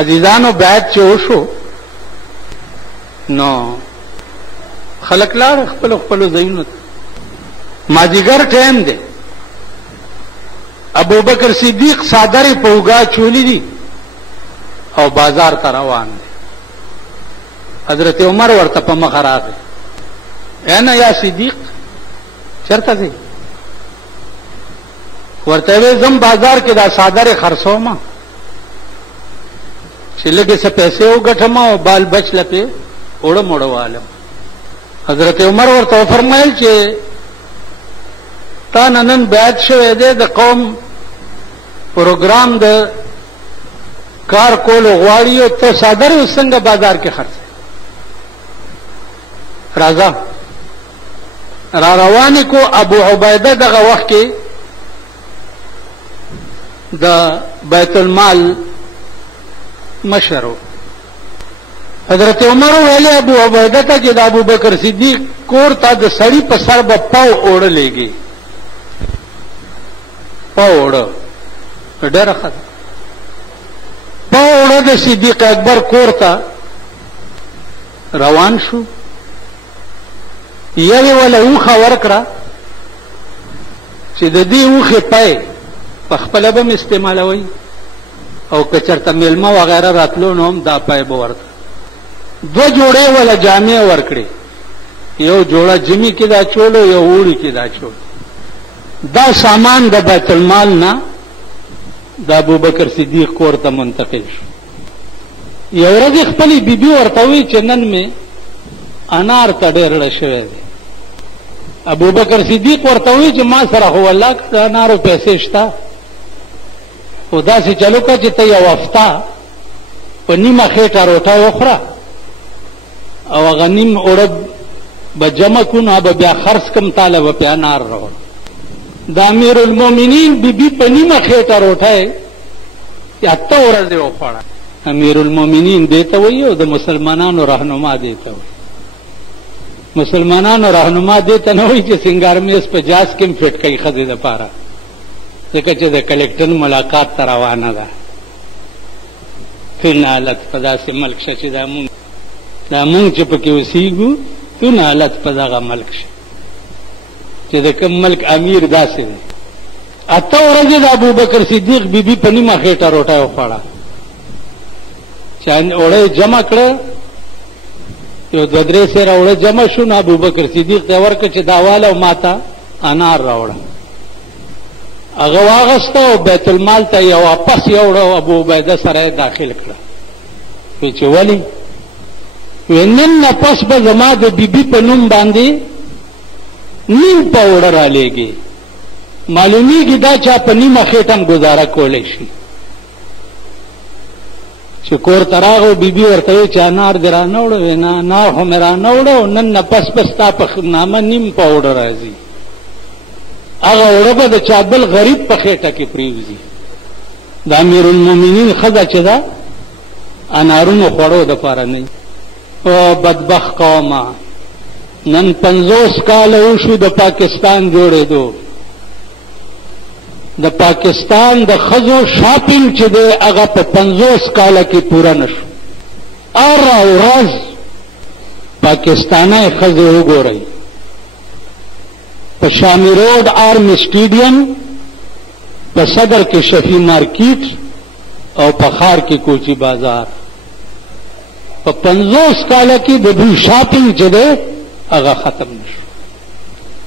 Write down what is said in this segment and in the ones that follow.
عزیزانو بیعت چې وشو نو خلک لاړ خپل ځایونو ته. مازدیګر ټایم دی. ابوبکر صدیق صادرې په اوږه چولی دي او بازار ته روان دی. حضرت عمر ورته په مخ راغی، انا یا صدیق چرته ځې؟ ورته وی زم بازار کې دا صادرې خرڅوم چې لږې څه پیسې وګټم او بال بچ لپې اوړه موړه والم. حضرت عمر ورته فرمایل چې تا نن بیعت شوی دی، د قوم پروګرام د کار کولو غواړي او ته صادرې څنګه بازار کې خرڅ راځه. را روانې کو. ابو عبیده دغه وخت کې د بیت المال مشر و. حضرت عمر ویلې ابو عبیده ته چې د ابو بکر صدیق کور ته د سړي په سر به پاو اوړه لېږي. پاو اوړه ډېره ښه ده. پاو اوړه د صدیق اکبر کور ته روان شو. یوې وله اوښه ورکړه چې د دې اوښې پی په خپله به م استعمالوئ او که چېرته میلمه وغیره راتلو نو هم دا پی به ورکړه. دوه جوړې وله جامې ورکړې، یو جوړه جمي کې دا چولو، یو اوړي کې دا چولو. دا سامان د بیت المال نه د ابوبکر صدیق کور ته منتقل شو. یو ورځ خپلې بیبي ورته وی چې نن مې انار ته ډېر ړه شوی دی. ابوبکر صدیق ورته وی چې ما سره خو والله د انارو پیسې شته، خو داسې چلو که چې ته یو هفته په نیمه خېټه روټه وخوره او هغه نیم اوړه به جمع کړو نو به بیا خرڅ کم تاله به پې انار راوړ. د امیر المؤمنین بیبي په نیمه خېټه روټه اته ورځې وخوړه. امیر المؤمنین دې ته وایي او د مسلمانانو رهنما دې ته وایي. مسلمانانو رهنما دې ته نه وایي چې سنګار میز په جاز کې هم فټ کوي ښځې دپاره، ځکه چې د کلکټر ملاقات ته روانه ده. تون حالت په داسې ملک شه چې دا مونږ چې پکې اوسېږو تون حالت په دغه ملک شه چې د کوم ملک امیر داسې دی. اته ورځې د ابوبکر صدیق بیبي په نیمه خېټه روټه وخوړه. چې اوړه یې جمع کړه، یو دوه درې سېره اوړه جمع شو نو ابوبکر صدیق ته ورکړه چې دا واله او ما ته انار راوړه. هغه واغسته او بیت المال ته یې واپس یوړه او ابو عبیده سره یې داخل کړه. وی چې ولې؟ وی نن نه پس به زما د بیبي په نوم باندې نیم پاوډر رالیږي. معلومیږي دا چا په نیمه خېټه هم ګزاره کولی شي. چې کور ته راغی بیبي ورته وی چې انار دې رانه وړه؟ وی نه انار خو مې رانه وړه او نن نه پس به ستا په نامه نیم پاوډر راځي. هغه اوړه به د چا بل غریب په خېټه کې پرېوځي. د امیر المؤمنین ښځه چې ده انارونو خوړو دپاره نه وي. او بدبخت قومه، نن 50 کاله وشو د پاکستان جوړېدو. د پاکستان د ښځو شاپینګ چې دی هغه په 50 کاله کې پوره نشو. هره ورځ پاکستانی ښځې وګورئ، په شامی روډ آرمی سټیډیم، په صدر کې شفیع مارکیټ او په ښار کې کوچی بازار. په 50 کاله کې د دوی شاپینګ چې دی هغه ختم نشو.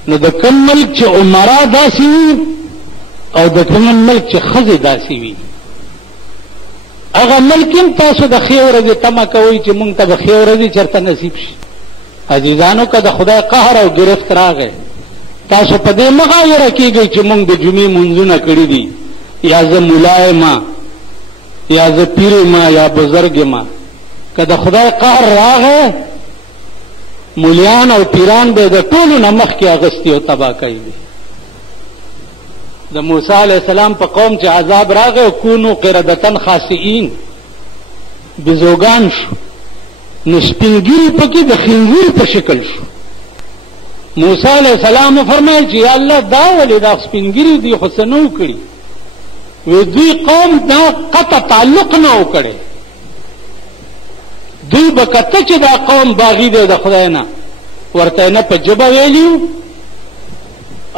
نو د کوم ملک چې عمرا داسې وي او د کوم ملک چې ښځې داسې وي، هغه ملک هم تاسو د ښې ورځې تمه کوئ چې مونږ ته به ښې ورځې چېرته نصیب شي. عزیزانو که د خدای قهر او ګرفت راغی، تاسو په دې مه غایره کېږئ چې مونږ د جمعې مونځونه کړي دي، یا زه ملا یم یا زه پیر یم یا بزرګ یم. که د خدای قهر راغی، مولیان او پیران به د ټولو نه مخکې اغستې او تباه کوي. د موسی علیه السلام په قوم چې عذاب راغی او کونو قردتن خاسئین، بزوګان شو، نو سپینګیري پکې د خنزیر په شکل شو. موسی علیه السلام فرمایل چې یا الله دا ولې دا سپینګیري دي خو څه نه وکړي؟ وی دوی قوم دا قطع تعلق نه وکړي، دوی به کته چې دا قوم باغی دی د خدای نه ورته نه په ژبه ویلیو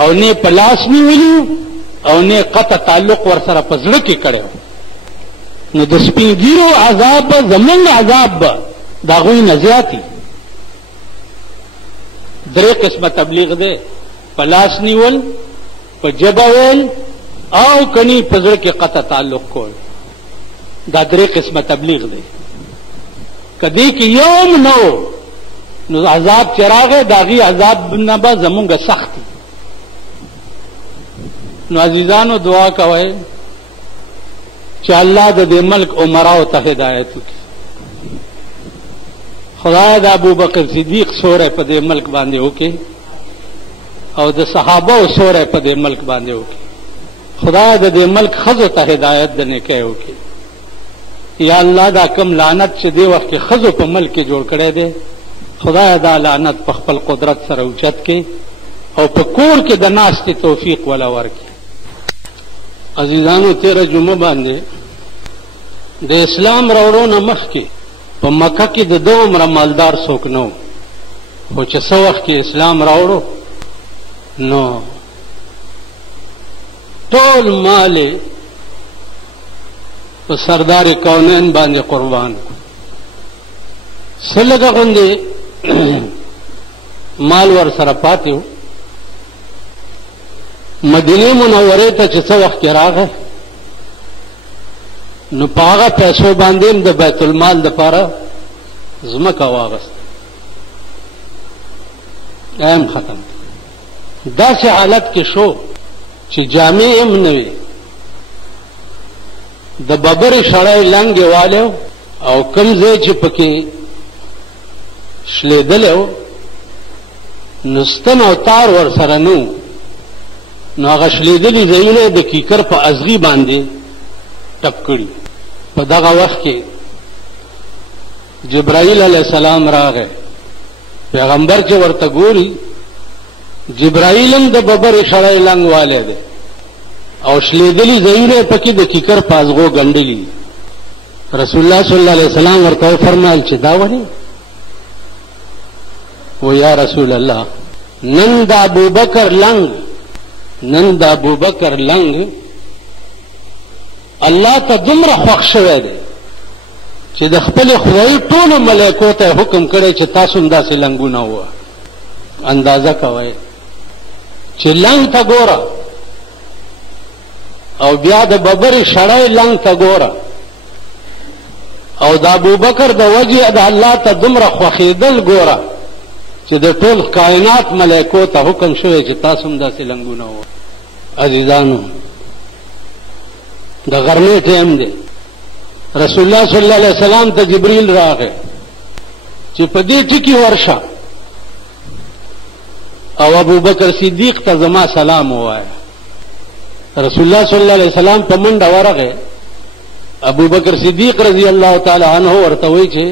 او نه په لاس نیولیو او نه قطع تعلق ورسره په زړه کې کړی نو د سپین ږیرو عذاب به زمونږ عذاب به د هغوی نه زیات وي. درې قسمه تبلیغ دی، په لاس نیول، په ژبه ویل او کني په زړه کې قطع تعلق کول. دا درې قسمه تبلیغ دی. کدی کې یوم نو عذاب چې راغی د هغې عذاب نه به زمونږ سخت وي. نو عزیزانو دعا کوئ چې الله د دې ملک عمراو ته هدایت وکړي. خدای د ابوبکر صدیق سوری په دې ملک باندې وکړي او د صحابه سوری په دې ملک باندې وکړي. خدای د دې ملک ښځو ته هدایت د نیکۍ وکړي. یا الله دا کم لعنت چې دې وخت کې ښځو په ملک کې جوړ کړی دی خدای دا لعنت په خپل قدرت سره اوچت کړي او په کور کې د ناستې توفیق ولا ورکړي. عزیزانو تیره جمعه باندې د اسلام راوړو نه مخکې په مکه کې د دومره مالدار څوک نه و، خو چې څه وخت کې اسلام راوړو نو ټول مال په سردار کونین باندې قربان څه لږه غوندې مال ور سره پاتې و. مدینه منورې ته چې څه وخت کې راغی نو په هغه پیسو باندې د بیت المال دپاره ځمکه واغسته، ایم ختم. داسې حالت کې شو چې جامې هم نه وي، د ببرې شړی لنګې والی او کوم ځای چې پکې شلېدلی و نو ستن او تار ورسره نه و، نو هغه شلېدلي ځایونه د کیکر په ازغي باندې ټپ کړي. په دغه وخت کې جبرائیل علیه السلام راغی. پیغمبر چې ورته ګوري جبرائیل هم د ببرې شړی لنګ والی دی او شلېدلي ځایونه پکې د کیکر په ازغو ګنډلي. رسول الله صلی الله علیه وسلم ورته فرمایل چې دا ولې؟ و یا رسول الله نن د ابوبکر لنګ الله ته دومره خوښ شوی دی چې د خپل خدای ټولو ملایکو ته حکم کړی چې تاسو هم داسې لنګونه ووه. اندازه کوئ چې لنګ ته ګوره او بیا د ببرې شړی لنګ ته ګوره او د ابوبکر د وجې د الله ته دومره خوښېدل ګوره چې د ټول کائنات ملایکو ته حکم شوی چې تاسو هم داسې لنګونه ووه. عزیزانو د غرمې ټیم دی، رسول الله صلی الله علیه وسلم ته جبرئیل راغی چې په دې ټکي ورشه او ابوبکر صدیق ته زما سلام ووایه. رسول الله صلی الله علیه وسلم په منډه ورغی. ابوبکر صدیق رضی الله تعالی عنہ ورته وایي چې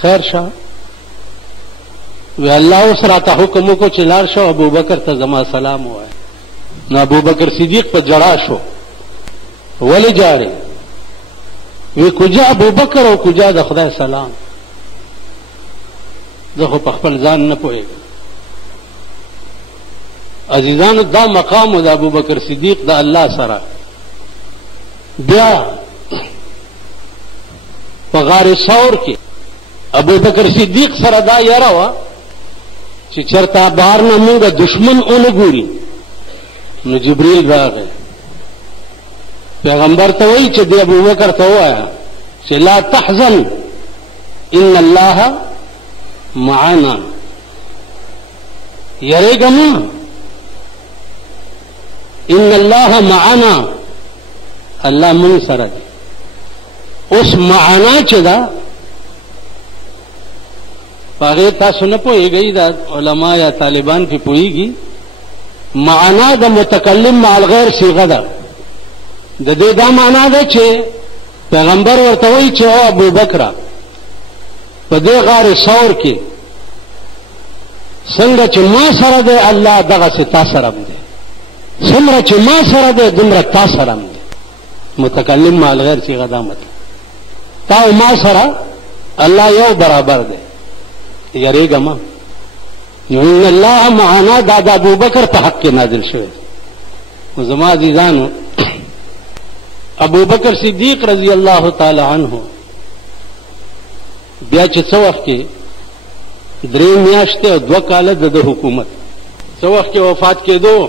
خیر شه. وی الله اوس راته حکم وکړو چې لاړ شو ابوبکر ته زما سلام ووایه. نو ابوبکر صدیق په جړا شو. ولې جاړې؟ وی کجا ابوبکر او کجا د خدای سلام؟ زه خو په خپل ځان نه پوهېږم. عزیزانو دا مقام د ابوبکر صدیق د الله سره. بیا په غار ثور کې ابوبکر صدیق سره دا یاره وه چې چېرته بهر نه مونږ دشمن ونه ګوري. نو جبرئیل راغی. پیغمبر ته وایي چې دی ابوبکر ته ووایه چې لا تحزن ان الله معنا، یریږه مه، ان الله معنا، الله مونږ سره دی. اوس معنا چې ده په هغې تاسو نه پوهېږئ، دا علما یا طالبان پې پوهېږي. معنا د متکلم مع الغیر صیغه ده. د دې دا معنا ده چې پیغمبر ورته وایي چې او ابوبکره په دې غار ثور کې څنګه چې ما سره دی الله دغسې تا سره هم دی، څومره چې ما سره دی دومره تا سره هم دی. متکلم مع الغیر صیغه دا مطلب تا او ما سره الله یو برابر دی یریږه ما ان الله معنا دا د ابوبکر په حق کې نازل شوی زما عزیزانو ابوبکر صدیق رضی الله تعالی عنہ بیا چې څو وخت کې 3 میاشتې او 2 کاله د حکومت څو وخت کې وفات کېدو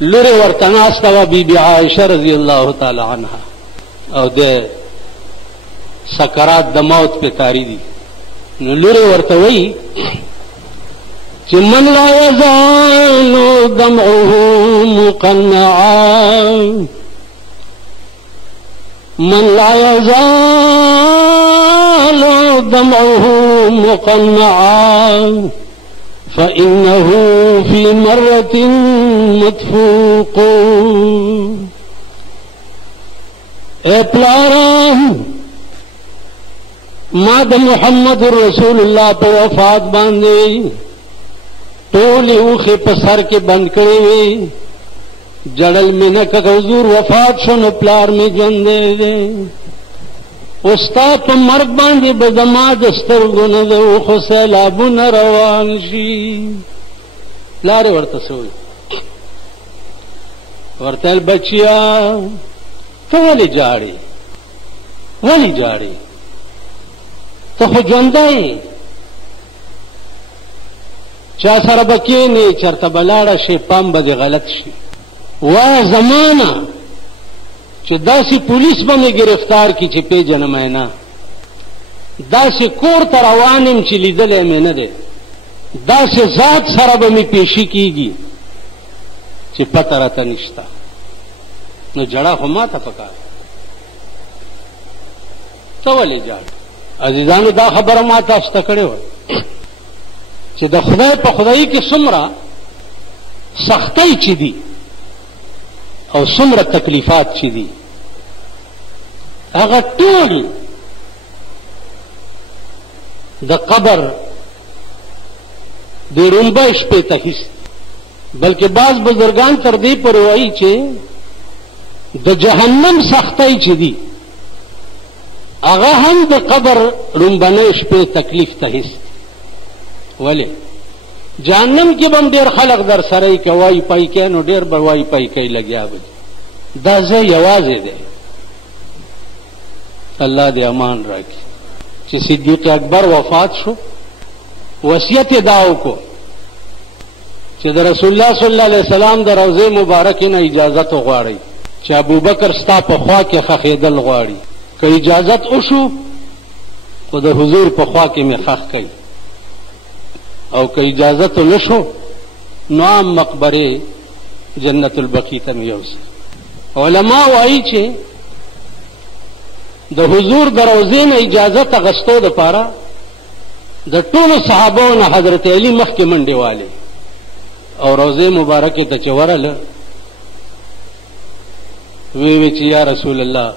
لوري ورته ناسته وه بیبي عایشه رضی الله تعالی عنها او د سکرات د موت په تاری دي نو لوري ورته وایي چې من لا یزال دمعه مقنعا من لا يزال دمعه مقنعا فإنه في مرة مدفوق اے پلارا ما د محمد رسول الله په وفات باندې ټولې اوښې په سر کې بند کړې وې جړل مې نه که حضور وفات شو نو پلار مې ژوندی دی اوس ستا په مرګ باندې به زما د سترګو نه د اوښو سیلابونه روان شي پلار یې ورته څه وایي ورته ویل بچیا ته ولې جاړې ولې جاړې ته خو ژوندی یې چا سره به کښېنې چېرته به لاړه شي پام به دې غلط شي وایه زمانه چې داسې پولیس به مې گرفتار کړي چې پیژنم یې نه داسې کور ته روان یم چې لیدلی مې نه دی داسې ذات سره به مې پیشي کېږي چې پته راته نشته نو جړه خو ما ته پکار ته ولې جاړې عزیزانو دا خبره ما تاسو ته کړې وه چې د خدای په خدایي کې څومره سختۍ چې دي او څومره تکلیفات چې دي هغه ټول د قبر د رومبه شپې ته هیڅ بلکې بعض بزرگان تر دې پورې وایي چې د جهنم سختۍ چې دي هغه هم د قبر رومبنۍ شپې تکلیف ته هیڅ ولې جهنم کې به ډېر خلق در سره یې که وایي پای کوي نو ډېر به وایي پای کوي لګیا به دا ځای یوازې دی الله دې امان راکړي چې صدیق اکبر وفات شو وصیت یې دا وکړو چې د رسول الله صلی الله علیه وسلم د روضې مبارکې نه اجازت وغواړئ چې ابوبکر ستا په خوا کې خښېدل غواړي که اجازت وشو خو د حضور په خوا کې مې خښ کوي او که اجازت نشو نو عام مقبره جنت البقیع ته مې یوسي علما وایي چې د حضور د روضې نه اجازت اخیستو دپاره د ټولو صحابو نه حضرت علي مخکې منډې والې او روضې مبارکې ته چې ورله وی چې یا رسول الله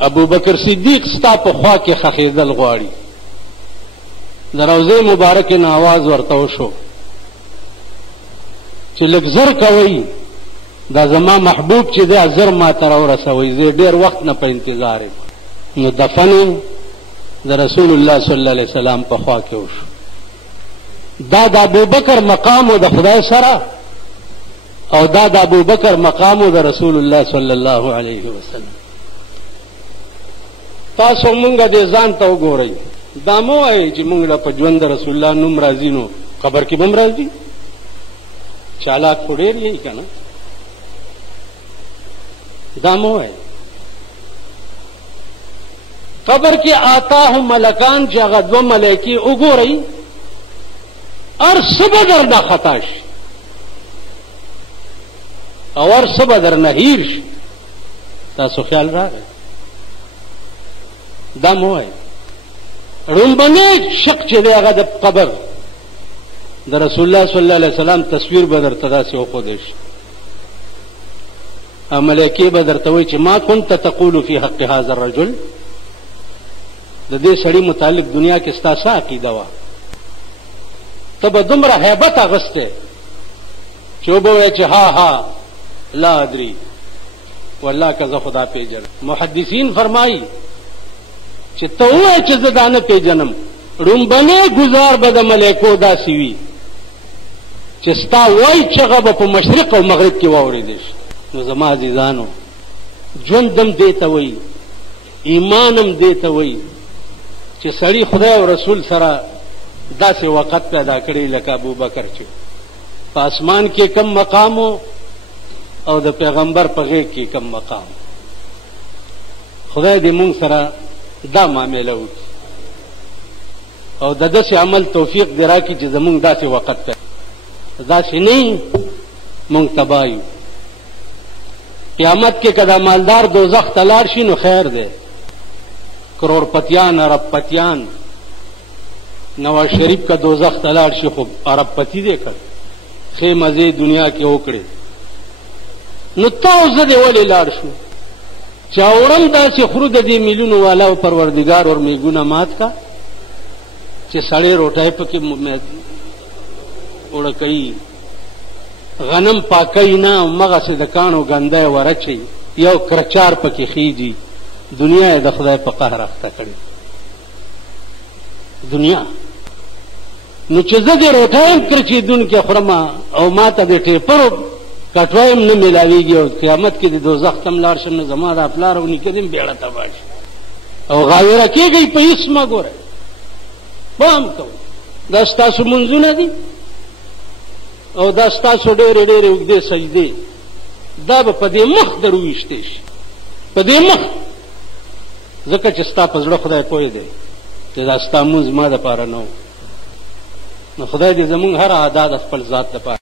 ابوبکر صدیق ستا په خوا کې خښېدل غواړي د روضې مبارکې نه آواز ورته وشو چې لږ زر کوئ دا زما محبوب چې دی زر ما ته راورسوئ زه ډېر وخت نه په انتظار یم نو دفن د رسول الله صلی الله علیه وسلم په خوا کې وشو دا د ابوبکر مقام و د خدای سره او دا د ابوبکر مقام و د رسول الله صلی الله علیه وسلم تاسو مونږ دې ځان ته وګورئ دا مو وایئ چې مونږ له په ژوند د رسول الله نوم راځي نو قبر کې به هم راځي چالاک خو ډېر یې که نه دا مو وایئ قبر کې آتاه ملکان چې هغه 2 ملایکې وګورئ هر څه به درنه خطا شي او هر څه به درنه هیر شي تاسو خیال راغی دا مو وایئ رومبنی شق چې دی هغه د قبر د رسول الله صلی الله علیه وسلم تصویر به درته داسې وښودی شي او ملایکې به درته وایي چې ما كنت تقول فی حق هذا الرجل د دې سړي متعلق دنیا کې ستا څه عقیده وه ته به دومره هیبت اغوستی چې وبه وایې چې ها ها لا ادري والله که زه خدا پیژنم محدثین فرمایي چې ته ووایې چې زه دا نه پیژنم، رومبنی گزار به د ملایکو داسې وي چې ستا وای چغه به په مشرق او مغرب کې واورېدی شي. نو زما عزیزانو، ژوندم دې ته وایي، ایمانم دې ته وایي چې سړي خدای او رسول سره داسې وخت پیدا کړی لکه ابوبکر چې په اسمان کې کم مقام او د پیغمبر په غېږ کې کم مقام. خدای دې مونږ سره دا معامله وکړي او د داسې عمل توفیق دې راکړي چې زمونږ داسې وخت ته داسې نه مونږ تباه یو. قیامت کې که دا مالدار دوزخ ته لاړ شي نو خیر دی، کروڑپتیان ارب پتیان نواز شریف کا دوزخ ته لاړ شي خو ارب پتی دی کړ، ښې مزې دنیا کې وکړې. نو تا او زه دې ولې لاړ شو؟ چاوړم داسې خورو د دې میلیونو والا پروردګار ور میګونه مات کا چې سړی روټۍ پکې اوړه کوي، غنم پاکوي نه، مغسې د کاڼو ګنده ورچي، یو کرچار پکې خیږي. دنیا یې د خدای په قهر اخته کړې دنیا. نو چې زه دې روټۍ هم کرچېدونکې خورم او ما ته د ټیپرو کټوۍ هم نه میلاویږي او قیامت کې د دوزخ ته هم لاړ شم نو زما دا پلار او نیکه دې هم بیړه تباه شي او غاویره کېږئ په هېڅ مه ګورئ. پام کوئ، دا ستاسو منځونه دي او دا ستاسو ډېرې ډېرې اوږدې سجدې، دا به په دې مخ در وویشتې شي، په دې مخ، ځکه چې ستا په زړه خدای پوه دی چې دا ستا مونځ ما دپاره نه و. نو خدای دې زمونږ هر ادا د خپل ذات دپاره